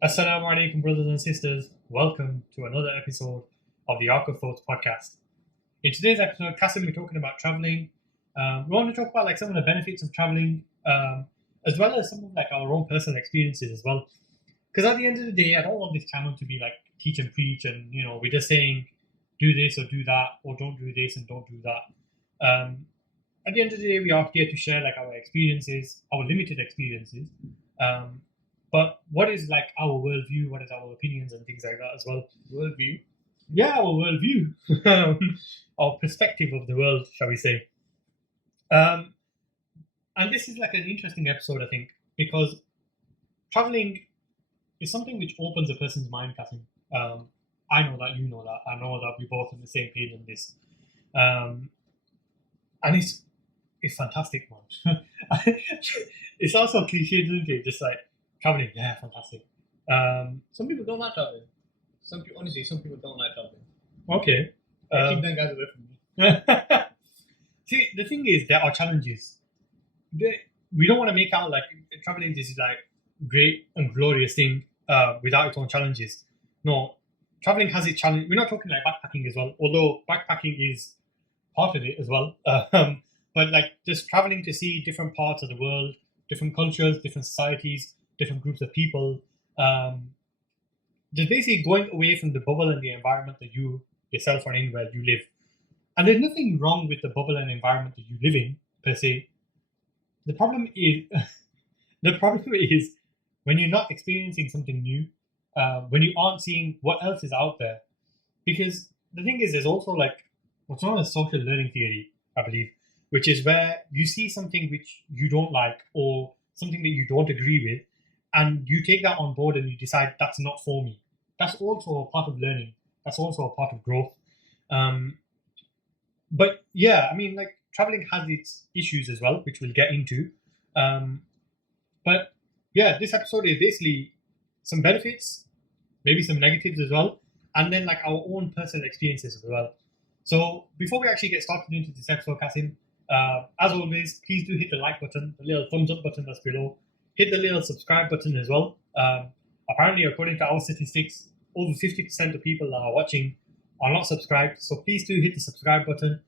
Assalamu alaikum, brothers and sisters. Welcome to another episode of the اركب podcast. In today's episode, Kasim, we're talking about traveling. We want to talk about some of the benefits of traveling, as well as some of our own personal experiences as well. Because at the end of the day, I don't want this channel to be teach and preach, and we're just saying do this or do that, or don't do this and don't do that. At the end of the day, we are here to share our experiences, our limited experiences. But what is our worldview? What is our opinions and things like that as well? Worldview? Yeah, our worldview, our perspective of the world, shall we say? And this is an interesting episode, I think, because traveling is something which opens a person's mind, Kasim. I know that, you know that. I know that we're both on the same page on this. And it's fantastic, man. It's also cliche, isn't it? Just traveling, yeah, fantastic. Some people don't like traveling. Some people don't like traveling. Okay. Keep them guys away from me. See, the thing is, there are challenges. We don't want to make out traveling is great and glorious thing without its own challenges. No, traveling has its challenge. We're not talking backpacking as well, although backpacking is part of it as well. But just traveling to see different parts of the world, different cultures, different societies, different groups of people. Just basically going away from the bubble and the environment that you yourself are in where you live. And there's nothing wrong with the bubble and environment that you live in per se. The problem is when you're not experiencing something new, when you aren't seeing what else is out there. Because the thing is, there's also what's known as social learning theory, I believe, which is where you see something which you don't like or something that you don't agree with, and you take that on board and you decide that's not for me. That's also a part of learning. That's also a part of growth. But yeah, I mean, traveling has its issues as well, which we'll get into. But yeah, this episode is basically some benefits, maybe some negatives as well, and then our own personal experiences as well. So before we actually get started into this episode, Kasim, as always, please do hit the like button, the little thumbs up button that's below. Hit the little subscribe button as well. Apparently, according to our statistics, over 50% of people that are watching are not subscribed. So please do hit the subscribe button.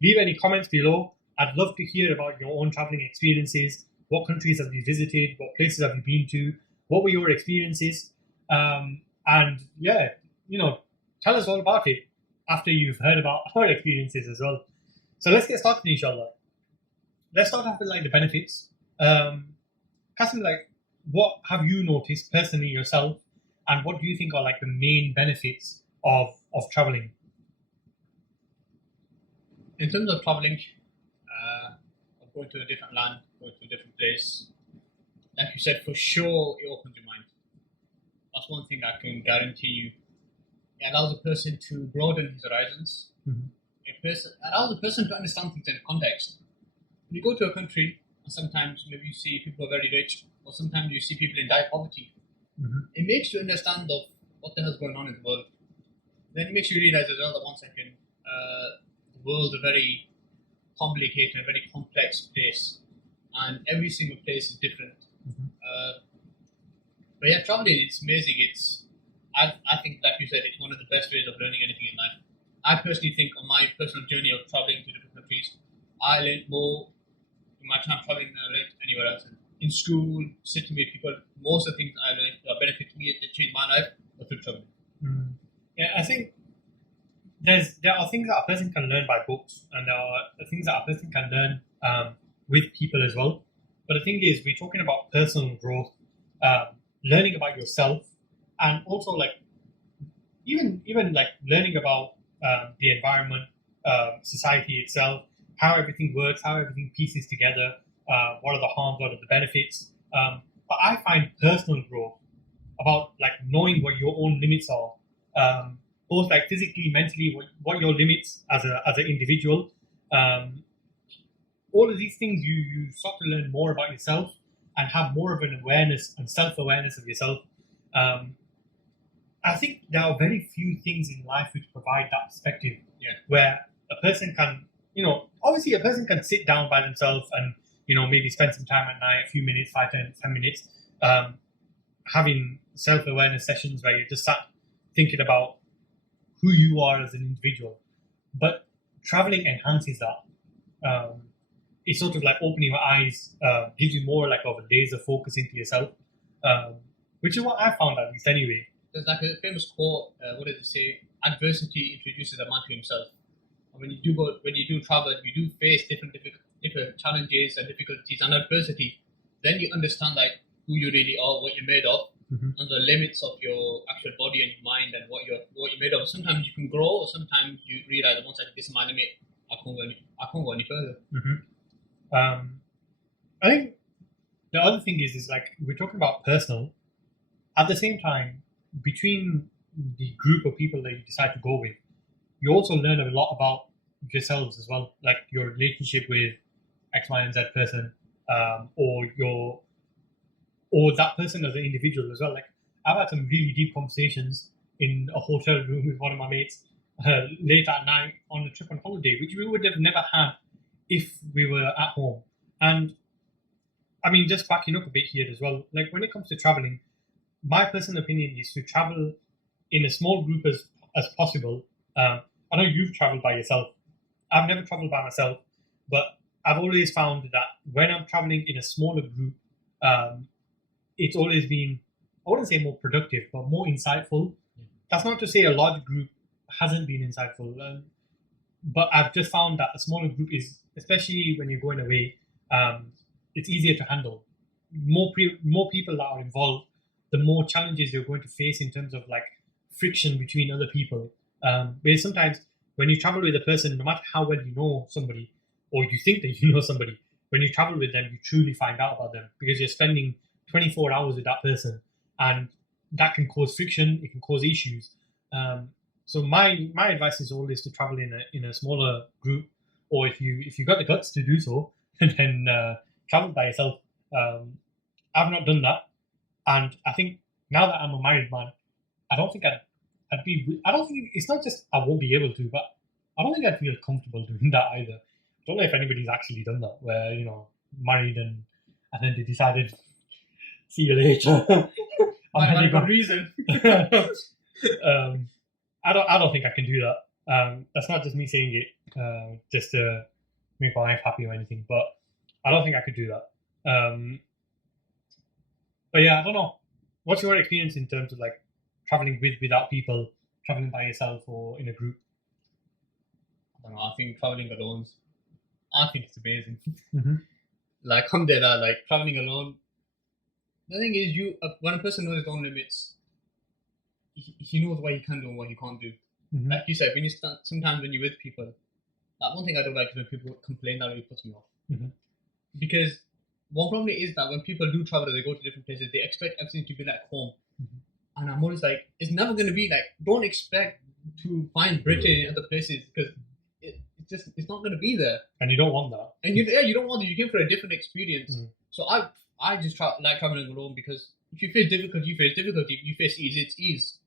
Leave any comments below. I'd love to hear about your own traveling experiences. What countries have you visited? What places have you been to? What were your experiences? And yeah, tell us all about it after you've heard about our experiences as well. So let's get started, inshallah. Let's start off with the benefits. Kasim, what have you noticed personally yourself, and what do you think are the main benefits of traveling? In terms of traveling, of going to a different land, going to a different place, like you said, for sure it opens your mind. That's one thing I can guarantee you. It allows a person to broaden his horizons. Mm-hmm. It allows a person to understand things in context. When you go to a country, and sometimes maybe you see people who are very rich, or sometimes you see people in dire poverty. Mm-hmm. It makes you understand of what the hell's going on in the world. Then it makes you realize as well that 1 second, the world's a very complicated, very complex place, and every single place is different. Mm-hmm. But yeah, traveling, it's amazing. I think, like you said, it's one of the best ways of learning anything in life. I personally think on my personal journey of traveling to different countries, I learned more in my time traveling than I learned anywhere else. In school, sitting with people, most of the things I learned that benefited me, that changed my life, were through traveling. Yeah, I think there are things that a person can learn by books, and there are things that a person can learn with people as well. But the thing is, we're talking about personal growth, learning about yourself, and also even learning about the environment, society itself, how everything works, how everything pieces together, what are the harms, what are the benefits. But I find personal growth about knowing what your own limits are, both physically, mentally, what your limits as an individual. All of these things you start to learn more about yourself and have more of an awareness and self-awareness of yourself. I think there are very few things in life which provide that perspective. Yeah. Where a person can, obviously a person can sit down by themselves and, maybe spend some time at night, a few minutes, 5, 10 minutes. having self-awareness sessions where you're just sat thinking about who you are as an individual. But traveling enhances that. It's sort of like opening your eyes, gives you more like of a laser focus into yourself, which is what I found at least anyway. There's like a famous quote. What does it say? Adversity introduces a man to himself. And when you do travel, you do face different challenges and difficulties and adversity. Then you understand like who you really are, what you're made of, and the limits of your actual body and mind and what you're made of. Sometimes you can grow, or sometimes you realize once like this is my limit, I can't go any further. I think the other thing is like we're talking about personal. At the same time, between the group of people that you decide to go with, you also learn a lot about yourselves as well, like your relationship with X, Y, and Z person, or that person as an individual as well. Like I've had some really deep conversations in a hotel room with one of my mates late at night on a trip on holiday, which we would have never had if we were at home. And I mean, just backing up a bit here as well, like when it comes to traveling, my personal opinion is to travel in a small group as possible. I know you've traveled by yourself. I've never traveled by myself, but I've always found that when I'm traveling in a smaller group, it's always been, I wouldn't say more productive, but more insightful. That's not to say a large group hasn't been insightful, but I've just found that a smaller group is, especially when you're going away, it's easier to handle. More people that are involved, the more challenges you're going to face in terms of like friction between other people. Where sometimes when you travel with a person, no matter how well you know somebody, or you think that you know somebody, when you travel with them, you truly find out about them because you're spending 24 hours with that person, and that can cause friction. It can cause issues. So my advice is always to travel in a smaller group, or if you got the guts to do so, then travel by yourself. I've not done that, and I think now that I'm a married man, I don't think I'd be. I don't think it's not just I won't be able to, but I don't think I'd feel comfortable doing that either. I don't know if anybody's actually done that, where married and then they decided, see you later. And then got reason. I don't think I can do that. That's not just me saying it just to make my wife happy or anything, but I don't think I could do that. But yeah, I don't know. What's your experience in terms of like traveling without people, traveling by yourself or in a group? I don't know. I think traveling alone, I think it's amazing. Mm-hmm. Like, alhamdulillah, like traveling alone. The thing is, when a person knows his own limits, he knows what he can do and what he can't do. Mm-hmm. Like you said, sometimes when you're with people, that one thing I don't like is when people complain. That really puts me off. Mm-hmm. Because one problem is that when people do travel, they go to different places, they expect everything to be like home. Mm-hmm. And I'm always like, it's never going to be like, don't expect to find Britain in other places because it's not going to be there. And you don't want that. And you don't want it. You came for a different experience. Mm. So I just like traveling alone because if you face difficulty, you face difficulty. If you face ease, it's ease.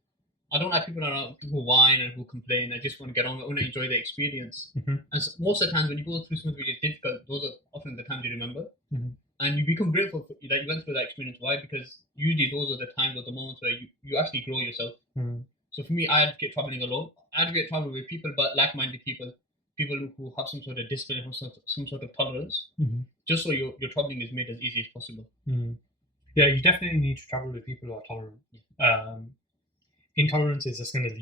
I don't like people around who whine and who complain. I just want to get on. I want to enjoy the experience. Mm-hmm. And so most of the times when you go through something which is difficult, those are often the times you remember. Mm-hmm. And you become grateful that you went through that experience. Why? Because usually those are the times or the moments where you actually grow yourself. Mm-hmm. So for me, I advocate traveling alone. I advocate traveling with people, but like-minded people who have some sort of discipline, some sort of tolerance, mm-hmm. just so your traveling is made as easy as possible. Mm-hmm. Yeah, you definitely need to travel with people who are tolerant. Yeah. Intolerance is just going to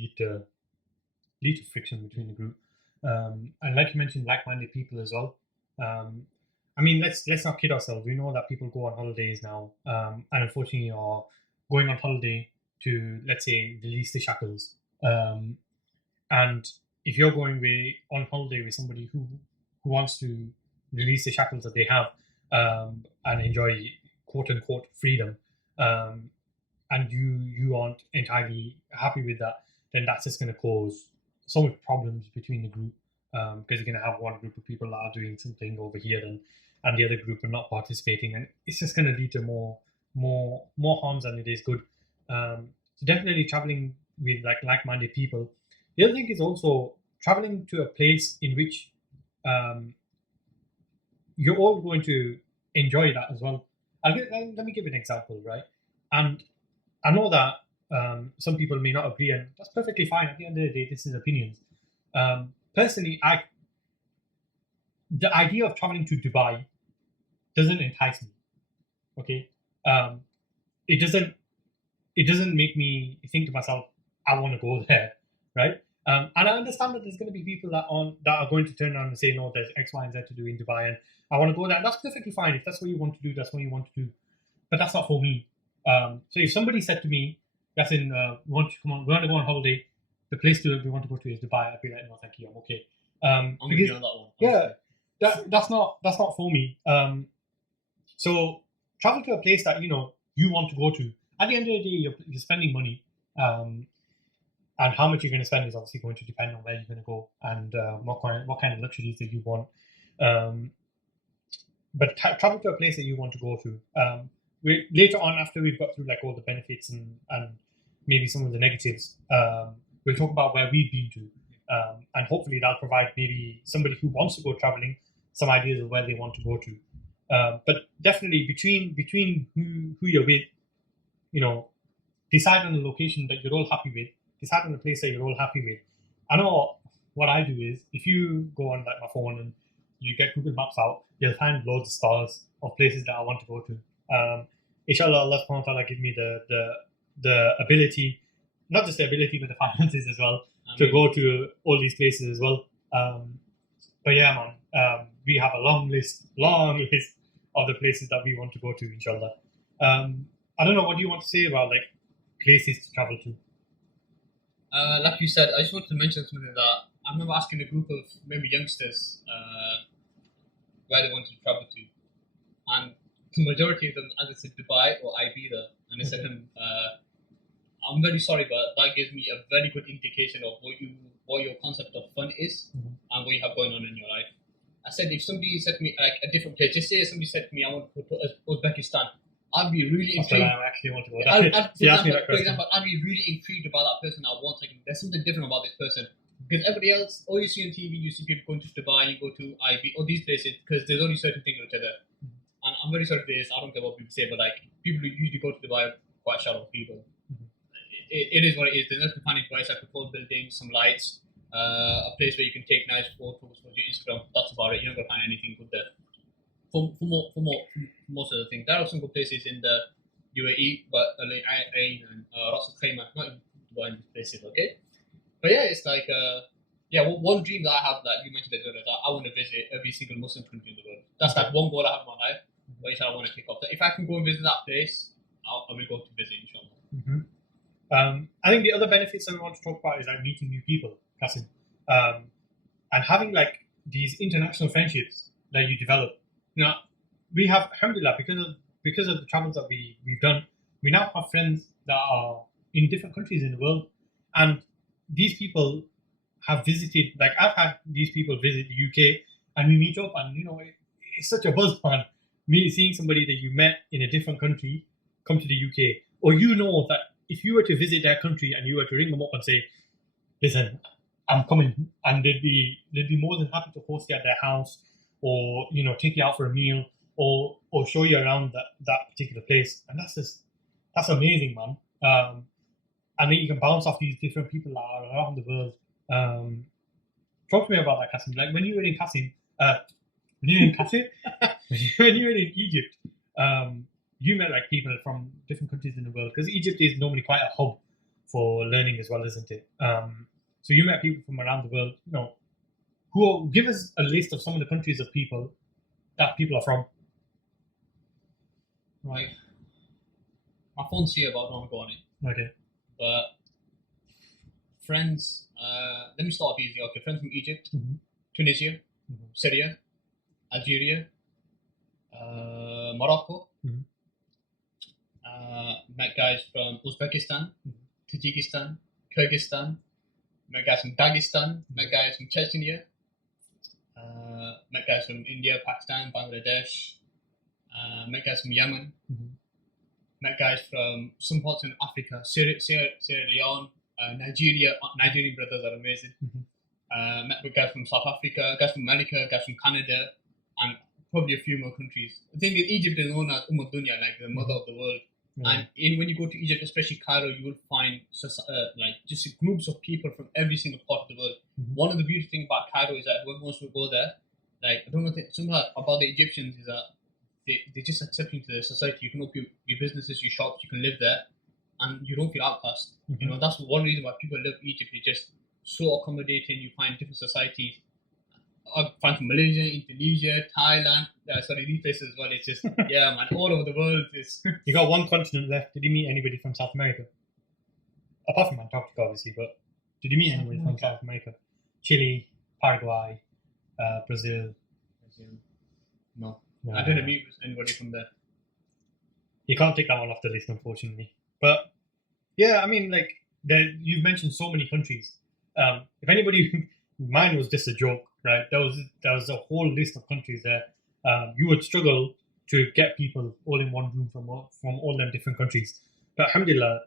lead to friction between the group, and like you mentioned, like-minded people as well. I mean, let's not kid ourselves. We know that people go on holidays now, and unfortunately are going on holiday to, let's say, release the shackles. And if you're going on holiday with somebody who wants to release the shackles that they have and enjoy quote unquote freedom, and you aren't entirely happy with that, then that's just going to cause so much problems between the group, because you're going to have one group of people that are doing something over here and the other group are not participating, and it's just going to lead to more harms than it is good. So definitely traveling with like-minded people. The other thing is also traveling to a place in which you're all going to enjoy that as well. Let me give an example, right? And I know that some people may not agree, and that's perfectly fine. At the end of the day, this is opinions. Personally, the idea of traveling to Dubai doesn't entice me. Okay, it doesn't make me think to myself, I want to go there, right? And I understand that there's going to be people that are going to turn around and say, no, there's X, Y, and Z to do in Dubai, and I want to go there. That's perfectly fine. If that's what you want to do, that's what you want to do. But that's not for me. So if somebody said to me, Yasin, we want to go on holiday, the place we want to go to is Dubai, I'd be like, no, thank you, I'm okay. I'm with you on that one. Yeah, that's not for me. So travel to a place that you want to go to. At the end of the day, you're spending money, and how much you're going to spend is obviously going to depend on where you're going to go and what kind of luxuries that you want. But travel to a place that you want to go to. Later on, after we've got through like all the benefits and maybe some of the negatives, we'll talk about where we've been to, and hopefully that'll provide maybe somebody who wants to go traveling some ideas of where they want to go to. But definitely between who you're with, decide on a location that you're all happy with. Decide on a place that you're all happy with. I know what I do is, if you go on like my phone and you get Google Maps out, you'll find loads of stars of places that I want to go to. Inshallah, Allah subhanahu wa ta'ala give me the ability, not just the ability, but the finances as well, to go to all these places as well. But yeah, man, we have a long list of the places that we want to go to, inshallah. I don't know, what do you want to say about like places to travel to? Like you said, I just wanted to mention something that I remember asking a group of maybe youngsters where they wanted to travel to, and the majority of them either said Dubai or Ibiza, and they said, "I'm very sorry, but that gives me a very good indication of what your concept of fun is and what you have going on in your life." I said, if somebody said to me like a different place, just say somebody said to me, "I want to go to Uzbekistan," I'd be really intrigued. I actually want to go. For example, I'd be really intrigued about that person. There's something different about this person. Because everybody else, all you see on TV, you see people going to Dubai, you go to IB, all these places, because there's only certain things which are there. And I'm very sorry for this, I don't care what people say, but like, people who usually go to Dubai are quite shallow people. It is what it is. There's nothing funny Dubai, it's like a tall building, some lights, a place where you can take nice photos for your Instagram. That's about it. You're not going to find anything good there. For most of the things. There are some good places in the UAE, but like Ain and Ras Al Khaimah, not in Dubai, in these places, okay? But yeah, it's like, one dream that I have that you mentioned as well is that I want to visit every single Muslim country in the world. That's like one goal I have in my life, but I want to kick off. If I can go and visit that place, I will go to visit, inshallah. I think the other benefits that we want to talk about is like meeting new people, Kasim, and having like these international friendships that you develop. We have, alhamdulillah, because of the travels that we've done, we now have friends that are in different countries in the world, and these people have visited. Like, I've had these people visit the UK, and we meet up, and it's such a buzz, man. Seeing somebody that you met in a different country come to the UK, or that if you were to visit their country and you were to ring them up and say, "Listen, I'm coming," and they'd be more than happy to host you at their house, or take you out for a meal, or show you around that particular place, and that's amazing, man. And then you can bounce off these different people that are around the world. Talk to me about that, Kasim. Like when you were in Egypt, you met like people from different countries in the world, because Egypt is normally quite a hub for learning as well, isn't it? So you met people from around the world. Give us a list of some of the countries of people that people are from. Right. My phone's here, but I don't want to go on it. Okay. But friends, let me start off easy. Okay, friends from Egypt, Tunisia, Syria, Algeria, Morocco. Met guys from Uzbekistan, Tajikistan, Kyrgyzstan. Met guys from Dagestan. Met guys from Chechnya. Met guys from India, Pakistan, Bangladesh. Met guys from Yemen. Met guys from some parts in Africa, Sierra Leone, Nigeria. Nigerian brothers are amazing. Met with guys from South Africa, guys from America, guys from Canada, and probably a few more countries. The thing is, Egypt is known as Dunya, like the mother of the world. And when you go to Egypt, especially Cairo, you will find like just groups of people from every single part of the world. One of the beautiful things about Cairo is that when most people go there, like I don't know something about the Egyptians is that they just accept you into the society. You can open your businesses, your shops, you can live there, and you don't feel outcast. You know, that's one reason why people love Egypt. It's just so accommodating. You find different societies. I find from Malaysia, Indonesia, Thailand. Sorry, these places as well. It's just yeah, man, all over the world. You got one continent left. Did you meet anybody from South America? Apart from Antarctica, obviously, but did you meet anybody from South America? Chile, Paraguay, Brazil. No. I didn't meet anybody from there. You can't take that one off the list, unfortunately. But yeah, I mean, like you've mentioned so many countries. If anybody, mine was just a joke, right? There was a whole list of countries there. You would struggle to get people all in one room from all them different countries. But alhamdulillah,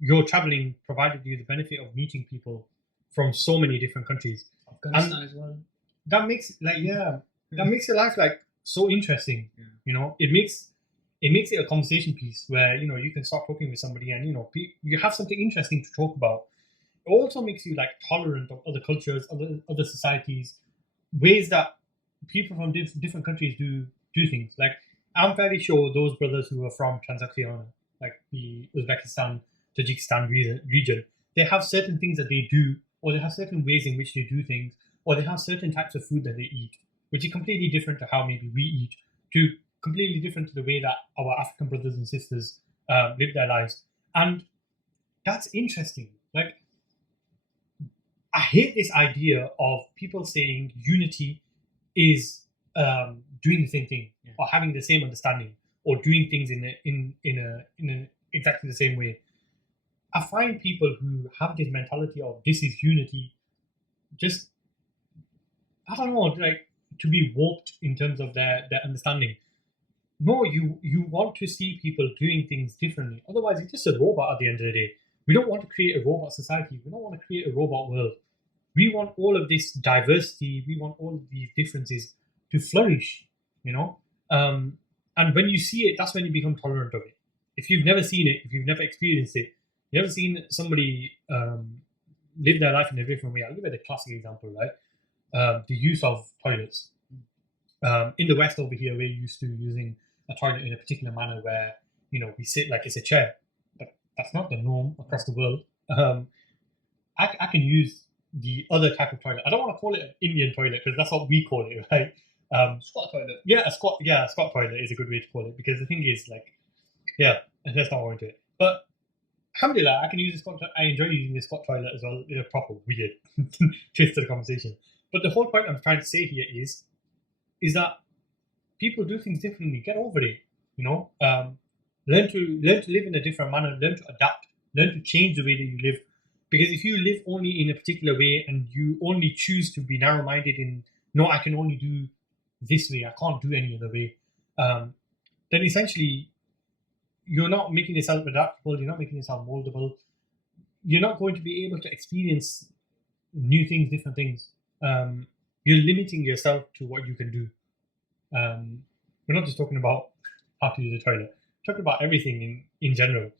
your traveling provided you the benefit of meeting people from so many different countries. Afghanistan as well. That makes that makes your life like so interesting. Yeah. You know, it makes it a conversation piece where you can start talking with somebody and you have something interesting to talk about. It also makes you like tolerant of other cultures, other societies, ways that people from different countries do things. Like I'm fairly sure those brothers who are from Transacciona, like the Uzbekistan, Tajikistan region, they have certain things that they do, or they have certain ways in which they do things, or they have certain types of food that they eat, which is completely different to how maybe we eat, to completely different to the way that our African brothers and sisters live their lives. And that's interesting. Like, I hate this idea of people saying unity is doing the same thing, or having the same understanding, or doing things in a exactly the same way. I find people who have this mentality of this is unity, just I don't know, like to be warped in terms of their understanding. No, you want to see people doing things differently. Otherwise, you're just a robot at the end of the day. We don't want to create a robot society. We don't want to create a robot world. We want all of this diversity. We want all of these differences to flourish, And when you see it, that's when you become tolerant of it. If you've never seen it, if you've never experienced it, you've never seen somebody live their life in a different way. I'll give it a classic example, right? The use of toilets. In the West over here, we're used to using a toilet in a particular manner where, we sit like it's a chair. But that's not the norm across the world. I can use the other type of toilet. I don't want to call it an Indian toilet because that's what we call it, right? Squat toilet. Yeah, a squat toilet is a good way to call it, because the thing is, like, let's not go into it. But alhamdulillah, I can use a squat toilet. I enjoy using the squat toilet as well in a proper weird twist to the conversation. But the whole point I'm trying to say here is that people do things differently. Get over it. Learn to live in a different manner. Learn to adapt. Learn to change the way that you live. Because if you live only in a particular way and you only choose to be narrow-minded in, no, I can only do this way, I can't do any other way, then essentially you're not making yourself adaptable, you're not making yourself moldable, you're not going to be able to experience new things, different things. You're limiting yourself to what you can do. We're not just talking about how to use a toilet, we're talking about everything in general.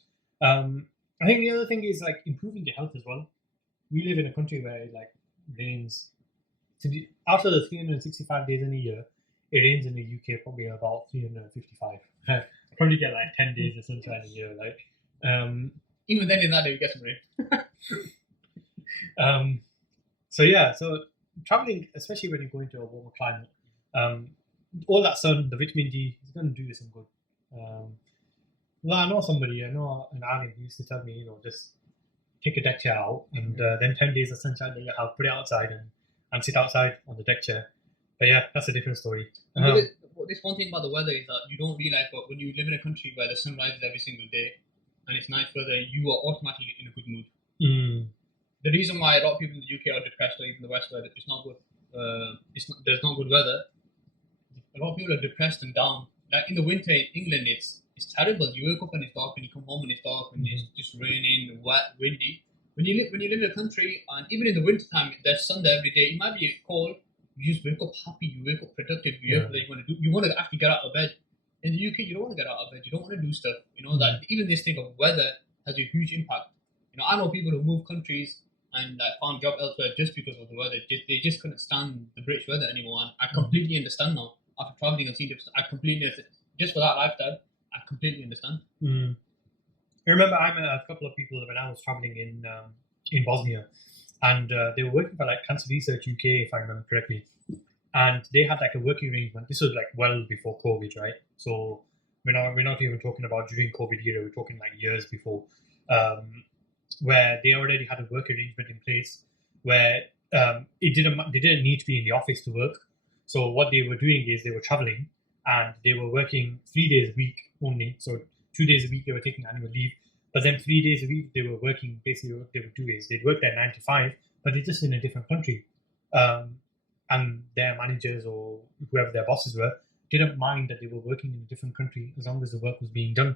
I think the other thing is like improving your health as well. We live in a country where it like rains. After the 365 days in a year, it rains in the UK probably about 355. I probably get like 10 days of sunshine a year. Like, even then in that day we get some rain. So traveling, especially when you go into a warmer climate, all that sun, the vitamin D, is going to do you some good. Well, I know an alim who used to tell me, just take a deck chair out and then 10 days of sunshine that you have, put it outside and sit outside on the deck chair. But yeah, that's a different story. This one thing about the weather is that you don't realize, but when you live in a country where the sun rises every single day and it's nice weather, you are automatically in a good mood. The reason why a lot of people in the UK are depressed, or even the West, where it's not good, there's not good weather, a lot of people are depressed and down. Like in the winter in England, it's terrible. You wake up and it's dark, and you come home and it's dark, and it's just raining, wet, windy. When you live in a country, and even in the winter time, there's sun there every day. It might be cold. You just wake up happy. You wake up productive. You want to actually get out of bed. in the UK, you don't want to get out of bed. You don't want to do stuff. That even this thing of weather has a huge impact. I know people who move countries and found job elsewhere just because of the weather. They just couldn't stand the British weather anymore. And I completely understand now after traveling and seeing this. I completely understand. Just for that lifestyle, I completely understand. I remember I met a couple of people when I was traveling in Bosnia, and they were working for like Cancer Research UK, if I remember correctly. And they had like a working arrangement. This was like well before COVID, right? So we're not even talking about during COVID era. We're talking like years before, where they already had a work arrangement in place where they didn't need to be in the office to work. So what they were doing is they were traveling and they were working 3 days a week only. So 2 days a week they were taking annual leave, but then 3 days a week they were working. Basically, what they would do is they'd work their 9 to 5, but they're just in a different country. And their managers or whoever their bosses were didn't mind that they were working in a different country as long as the work was being done.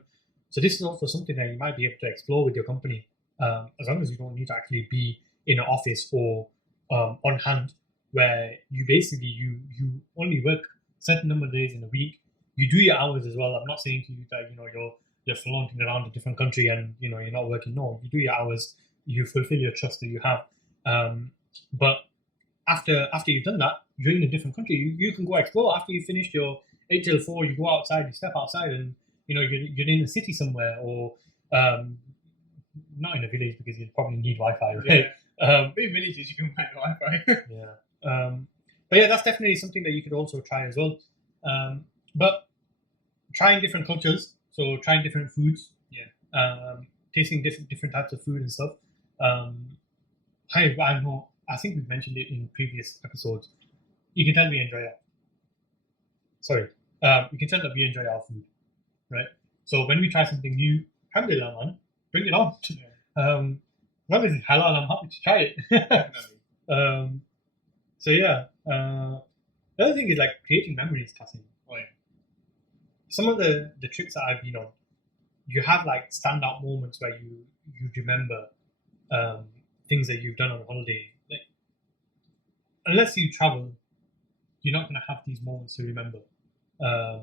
So this is also something that you might be able to explore with your company, as long as you don't need to actually be in an office or on hand, where you basically you only work a certain number of days in a week. You do your hours as well. I'm not saying to you that you're flaunting around a different country and you're not working. No, you do your hours. You fulfill your trust that you have, but after you've done that, you're in a different country. You can go explore. After you finished your 8 till 4, you go outside, you step outside, and you're in a city somewhere, or not in a village because you probably need Wi-Fi, right? Maybe villages you can find Wi-Fi. Yeah. But yeah, that's definitely something that you could also try as well. But trying different cultures, so trying different foods, tasting different types of food and stuff. I think we've mentioned it in previous episodes. You can tell we enjoy it. Sorry. You can tell that we enjoy our food, right? So when we try something new, alhamdulillah, man, bring it on. As long as it's halal, I'm happy to try it. Definitely. So yeah. The other thing is like creating memories, Kasim. Oh yeah. Some of the trips that I've been on, you have like standout moments where you remember things that you've done on holiday. Like, unless you travel, you're not going to have these moments to remember. I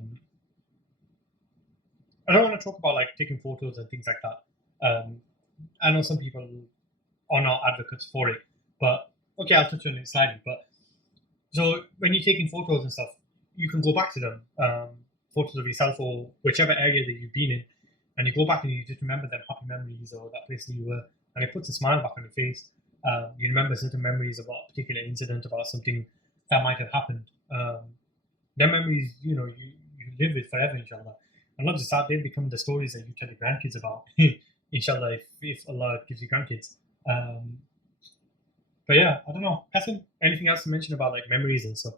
don't want to talk about like taking photos and things like that. I know some people are not advocates for it, but okay, I'll touch on it slightly. But so when you're taking photos and stuff, you can go back to them, photos of yourself or whichever area that you've been in, and you go back and you just remember them happy memories or that place that you were, and it puts a smile back on your face. You remember certain memories about a particular incident, about something that might have happened. Them memories, you live with forever, inshallah. And not just that, they become the stories that you tell your grandkids about, inshallah, if Allah gives you grandkids. But yeah, I don't know. Kasim, anything else to mention about like memories and stuff?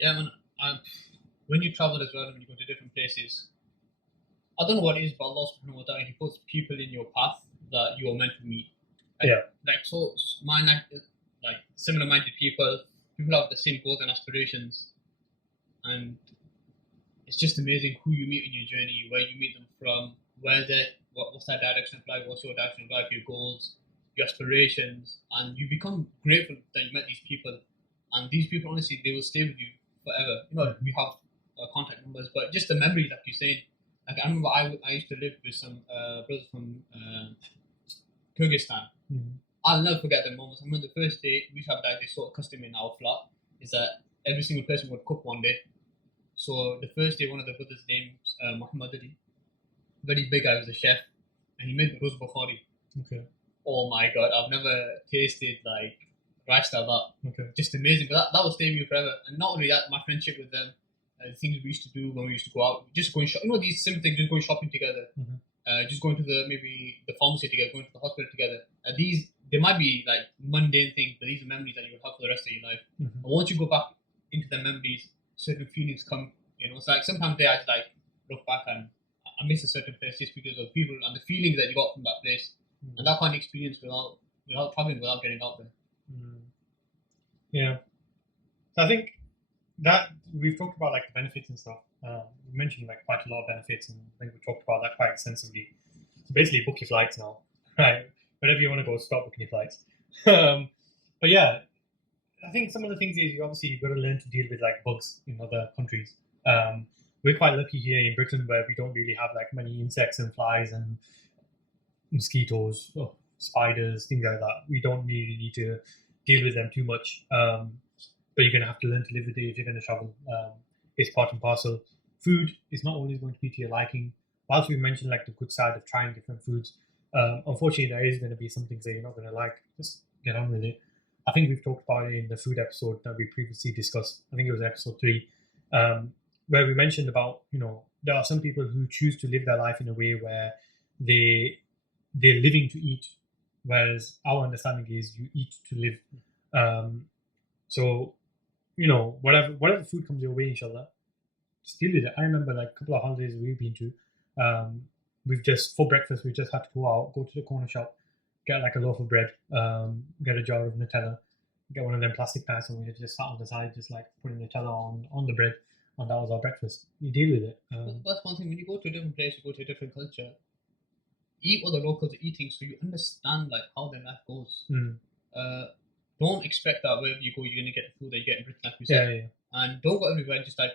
Yeah, man. When you travel as well, when you go to different places, I don't know what it is, but Allah subhanahu wa ta'ala, He puts people in your path that you are meant to meet. Like similar-minded people have the same goals and aspirations, and it's just amazing who you meet in your journey, where you meet them from, what's that direction of life, what's your direction of life, your goals, your aspirations, and you become grateful that you met these people. And these people, honestly, they will stay with you forever. We have contact numbers, but just the memories, like you're saying. Like I remember, I used to live with some brothers from Kyrgyzstan. Mm-hmm. I'll never forget the moments. I remember the first day we used to have like this sort of custom in our flat is that every single person would cook one day. So the first day, one of the brothers' names Muhammad Ali, very big guy, was a chef, and he made rose bukhari. Okay. Oh my god, I've never tasted like rice like that. Okay. Just amazing. But that will stay with you forever. And not only that, my friendship with them, the things we used to do when we used to go out, just going shopping. These simple things, just going shopping together, just going to maybe the pharmacy together, going to the hospital together. They might be like mundane things, but these are memories that you will have for the rest of your life. Mm-hmm. And once you go back into the memories, certain feelings come. It's like sometimes I just like look back and I miss a certain place just because of people and the feelings that you got from that place, and that can't be experienced without traveling, without getting out there. Yeah. So I think that we've talked about like the benefits and stuff. We mentioned like quite a lot of benefits, and I think we talked about that quite extensively. So basically, book your flights now, right? Wherever you want to go, start booking your flights. But yeah, I think some of the things is you've got to learn to deal with like bugs in other countries, we're quite lucky here in Britain where we don't really have like many insects and flies and mosquitoes, spiders, things like that. We don't really need to deal with them too much. But you're going to have to learn to live with it if you're going to travel. It's part and parcel. Food is not always going to be to your liking. Whilst we mentioned like the good side of trying different foods, unfortunately there is going to be some things that you're not going to like. Just get on with it. I think we've talked about it in the food episode that we previously discussed. I think it was episode 3, where we mentioned about, there are some people who choose to live their life in a way where they're living to eat, whereas our understanding is you eat to live. So, whatever food comes your way, inshallah, just deal with it. I remember like a couple of holidays we've been to, we've just, for breakfast, we just had to go out, go to the corner shop, get like a loaf of bread, get a jar of Nutella, get one of them plastic bags, and we just sat on the side, just like putting Nutella on the bread, and that was our breakfast. You deal with it. That's one thing. When you go to a different place, you go to a different culture, eat what the locals are eating, so you understand like how their life goes. Don't expect that wherever you go, you're gonna get the food that you get in Britain, like we said. Yeah. And don't go everywhere just like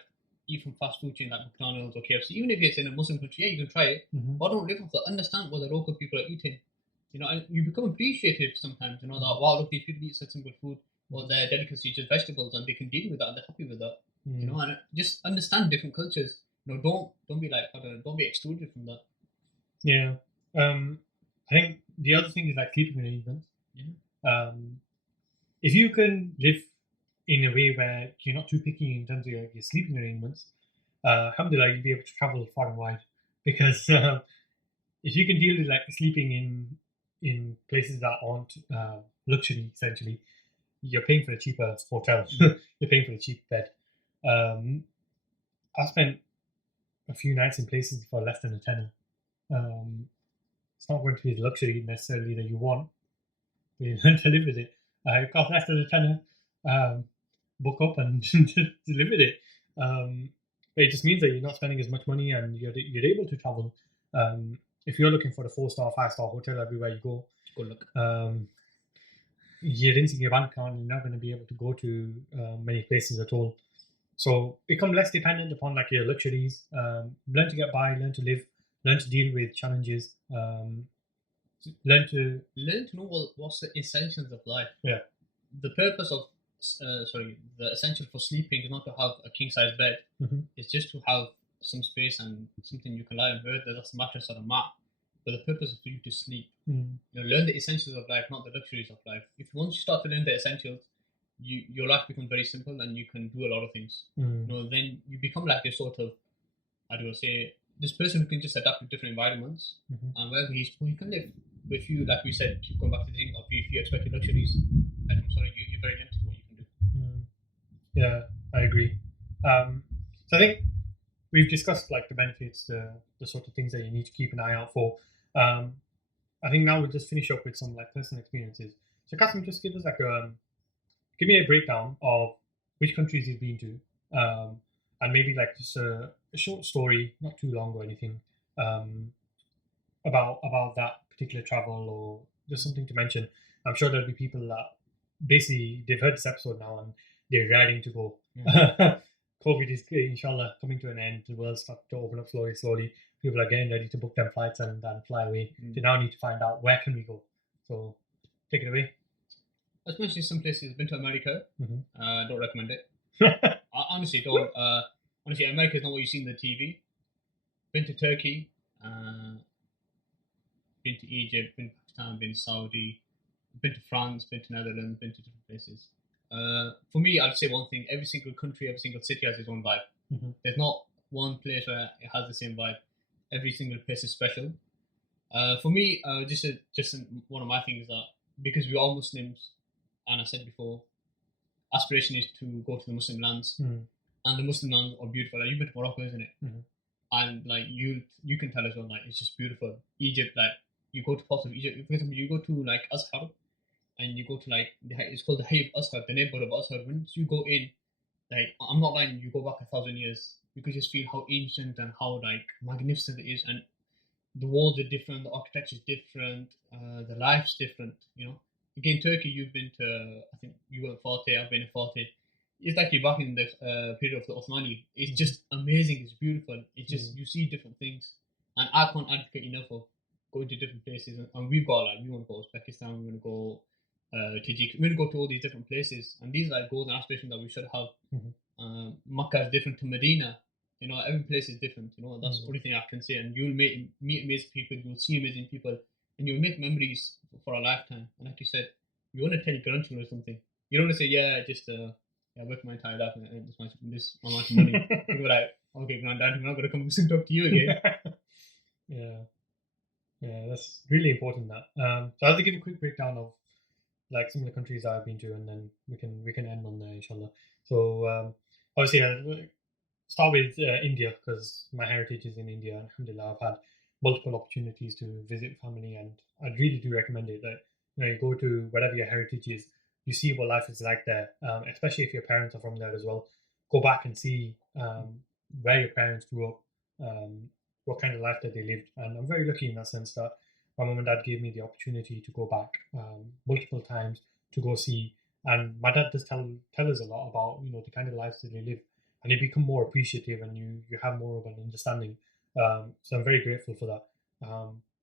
eat from fast food chain like McDonald's or KFC. Even if it's in a Muslim country, yeah, you can try it. But don't live off that. Understand what the local people are eating. And you become appreciative sometimes. That wow, look, these people eat such some good food, or their delicacy just vegetables, and they can deal with that, and they're happy with that. And just understand different cultures. Don't be like, don't be excluded from that. Yeah. I think the other thing is like sleeping arrangements. If you can live in a way where you're not too picky in terms of your sleeping arrangements, alhamdulillah, you'll be able to travel far and wide. Because if you can deal with like sleeping in places that aren't luxury, essentially, you're paying for a cheaper hotel. You're paying for a cheap bed. I spent a few nights in places for less than a tenner. It's not going to be the luxury necessarily that you want, but you learn to live with it. It costs less than a tenner. Book up and live with it. But it just means that you're not spending as much money and you're able to travel. If you're looking for the 4-star, 5-star hotel everywhere you go, good luck. You're rinsing your bank account. You're not going to be able to go to many places at all. So become less dependent upon like your luxuries. Learn to get by. Learn to live. Learn to deal with challenges. Learn to know what's the essentials of life. Yeah. The purpose of the essential for sleeping is not to have a king size bed. It's just to have some space and something you can lie on, whether that's a mattress or a mat. But the purpose is for you to sleep. Learn the essentials of life, not the luxuries of life. If once you start to learn the essentials, your life becomes very simple and you can do a lot of things. Then you become like this sort of, how do I say, this person who can just adapt to different environments, and wherever he can live. But if you, like we said, keep going back to the thing of if you expect luxuries, then I'm sorry, you're very limited what you can do. Yeah, I agree. So I think we've discussed like the benefits, the sort of things that you need to keep an eye out for. I think now we'll just finish up with some like personal experiences. So Kasim, just give us like give me a breakdown of which countries you've been to, and maybe like just a short story, not too long or anything, about that particular travel, or just something to mention. I'm sure there'll be people that basically they've heard this episode now and they're raring to go. COVID is inshallah coming to an end. The world's starting to open up slowly. People are getting ready to book their flights and fly away. They now need to find out where can we go. So take it away. Let's mention some places. Been to America. Don't recommend it. I honestly don't. Honestly, America is not what you see in the TV. Been to Turkey. Been to Egypt. Been to Pakistan. Been to Saudi. Been to France. Been to Netherlands. Been to different places. For me, I'd say one thing: every single country, every single city has its own vibe. There's not one place where it has the same vibe. Every single place is special. For me, just one of my things that, because we're all Muslims, and I said before, aspiration is to go to the Muslim lands, and the Muslim lands are beautiful. Like, you've been to Morocco, isn't it? And like you can tell as well, like it's just beautiful. Egypt, like you go to parts of Egypt. For example, you go to like Azhar, and you go to like it's called the Hayy of Azhar, the neighborhood of Azhar. Once you go in, like I'm not lying, you go back 1,000 years. You could just feel how ancient and how like magnificent it is, and the walls are different, the architecture is different, the life's different. Again, Turkey, you've been to, I think you went Fatih, I've been to Fatih. it's like you're back in the period of the Osmani. It's just amazing. It's beautiful. It's just you see different things, and I can't advocate enough of going to different places. And we've got like we want to go to Uzbekistan. We want to go Tajik. We want to go to all these different places, and these are like goals and aspirations that we should have. Makkah is different to Medina. You know, every place is different. You know, that's the only thing I can say. And you'll meet amazing people. You'll see amazing people, and you'll make memories for a lifetime. And like you said, you want to tell your grandchildren or something. You don't want to say, yeah, just I worked my entire life and this amount of money. You're like, okay, granddad, I'm not gonna come and talk to you again. Yeah, that's really important. That so I'll give a quick breakdown of like some of the countries that I've been to, and then we can end on there, inshallah. So obviously, I'll start with India because my heritage is in India. Alhamdulillah, I've had multiple opportunities to visit family, and I really do recommend it. That you go to whatever your heritage is, you see what life is like there, especially if your parents are from there as well. Go back and see where your parents grew up, what kind of life that they lived. And I'm very lucky in that sense that my mum and dad gave me the opportunity to go back multiple times to go see. And my dad does tell us a lot about the kind of lives that they live, and you become more appreciative and you have more of an understanding. So I'm very grateful for that.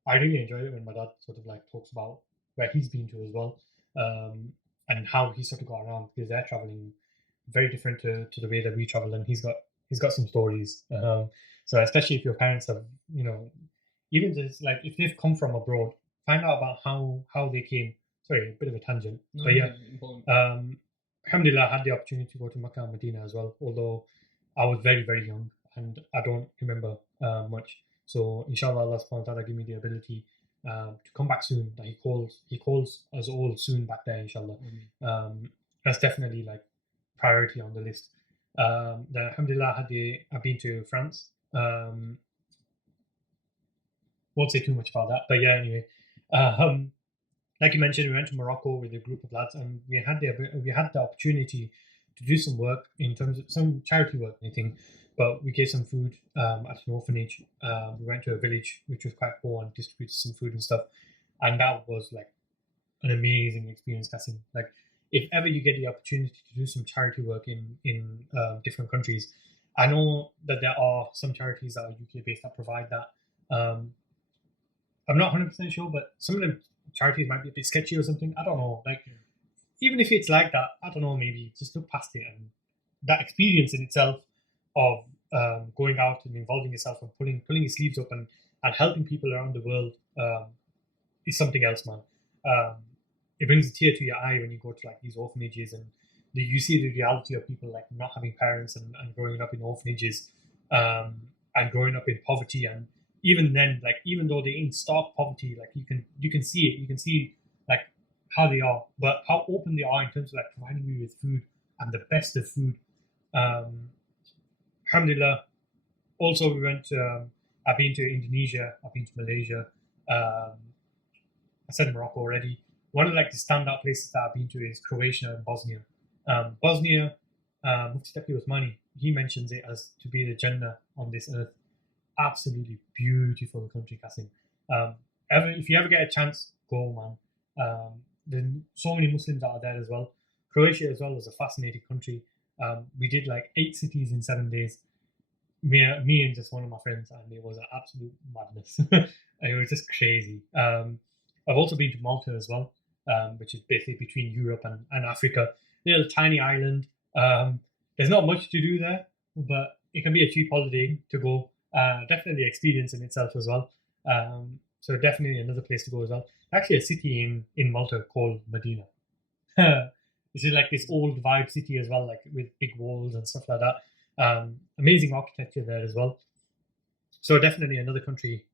I really enjoy it when my dad sort of like talks about where he's been to as well, and how he sort of got around, because they're traveling very different to the way that we travel, and he's got some stories. So especially if your parents have, even just like if they've come from abroad, find out about how they came. Sorry, a bit of a tangent, but yeah. Alhamdulillah, I had the opportunity to go to Makkah and Medina as well, although I was very, very young and I don't remember much. So inshallah, Allah subhanahu wa ta'ala give me the ability to come back soon. That He calls us all soon back there, inshallah. That's definitely like priority on the list. Then alhamdulillah, I've been to France. Won't say too much about that, but yeah, anyway. Like you mentioned, we went to Morocco with a group of lads, and we had the opportunity to do some work in terms of some charity work, anything. But we gave some food at an orphanage. We went to a village which was quite poor and distributed some food and stuff, and that was like an amazing experience, Kasim. Like, if ever you get the opportunity to do some charity work in different countries, I know that there are some charities that are UK based that provide that. I'm not 100% sure, but some of them charities might be a bit sketchy or something. I don't know. Like, even if it's like that, I don't know. Maybe just look past it, and that experience in itself of going out and involving yourself and pulling your sleeves up and helping people around the world is something else, man. It brings a tear to your eye when you go to like these orphanages and you see the reality of people like not having parents and growing up in orphanages and growing up in poverty. And even then, like, even though they're in stark poverty, like you can see it. You can see like how they are, but how open they are in terms of like providing you with food and the best of food. Alhamdulillah. Also, we went. I've been to Indonesia. I've been to Malaysia. I said Morocco already. One of like the standout places that I've been to is Croatia and Bosnia. Bosnia, Mufti Taqi Uthmani, he mentions it as to be the Jannah on this earth. Absolutely beautiful country, Kasim. If you ever get a chance, go, man. There's so many Muslims out there as well. Croatia as well was a fascinating country. We did like 8 cities in 7 days. Me and just one of my friends, and it was an absolute madness. It was just crazy. I've also been to Malta as well, which is basically between Europe and Africa. Little tiny island. There's not much to do there, but it can be a cheap holiday to go. Definitely experience in itself as well. So definitely another place to go as well. Actually, a city in Malta called Medina. This is like this old vibe city as well, like with big walls and stuff like that. Amazing architecture there as well. So definitely another country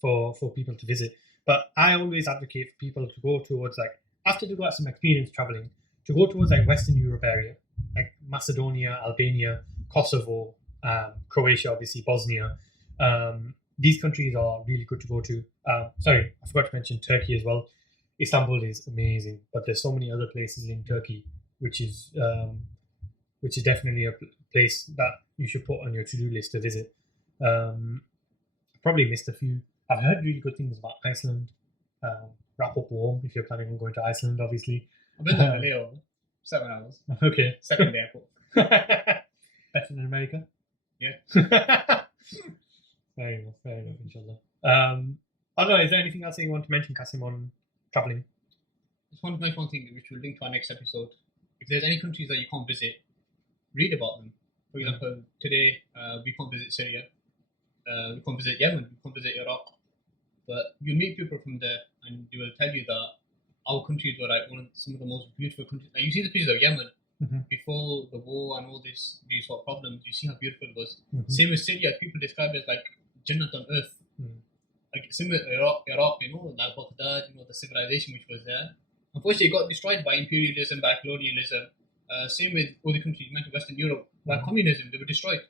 for people to visit. But I always advocate for people to go towards like, after they've got some experience traveling, to go towards like Western Europe area, like Macedonia, Albania, Kosovo, Croatia, obviously Bosnia. These countries are really good to go to. Sorry, I forgot to mention Turkey as well. Istanbul is amazing, but there's so many other places in Turkey, which is definitely a place that you should put on your to-do list to visit. Probably missed a few. I've heard really good things about Iceland. Wrap up warm if you're planning on going to Iceland, obviously. I've been there earlier. 7 hours. Okay. Second airport. Better than America? Yeah. Fair enough, inshallah. I don't know, is there anything else that you want to mention, Kasim, on travelling? Just want to mention one thing which will link to our next episode. If there's any countries that you can't visit, read about them. For example, today we can't visit Syria, we can't visit Yemen, we can't visit Iraq, but you meet people from there and they will tell you that our countries were like some of the most beautiful countries. Like you see the pictures of Yemen before the war and all these sort of problems. You see how beautiful it was. Same with Syria, people describe it as like Jannat on earth. Like similar Iraq, you know, like Baghdad, you know, the civilization which was there. Unfortunately, it got destroyed by imperialism, by colonialism. Same with all the countries you mentioned, Western Europe, by communism, they were destroyed.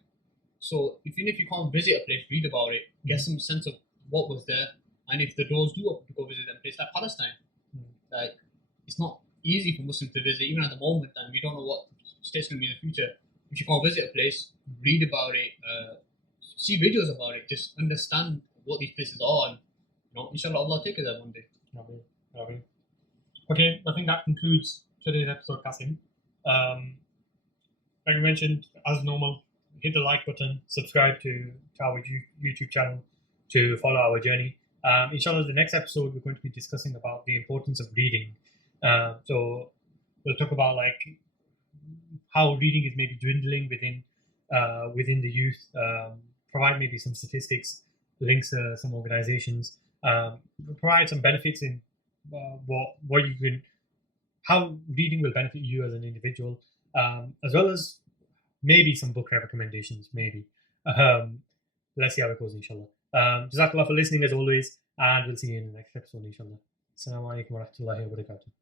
So even if you can't visit a place, read about it, get some sense of what was there, and if the doors do open to go visit a place like Palestine, like it's not easy for Muslims to visit, even at the moment, and we don't know what state's going to be in the future. If you can't visit a place, read about it, see videos about it, just understand what these places are, and you know, inshallah, Allah take us there one day. Okay, I think that concludes today's episode, Kasim. Like I mentioned, as normal, hit the like button, subscribe to our YouTube channel to follow our journey. Inshallah, the next episode we're going to be discussing about the importance of reading. So we'll talk about like how reading is maybe dwindling within the youth. Provide maybe some statistics, links to some organizations. Provide some benefits in what you can, how reading will benefit you as an individual, as well as maybe some book recommendations. Maybe let's see how it goes, inshallah. Jazakallah for listening as always, and we'll see you in the next episode, inshallah. Assalamu alaikum wa rahmatullahi wa barakatuh.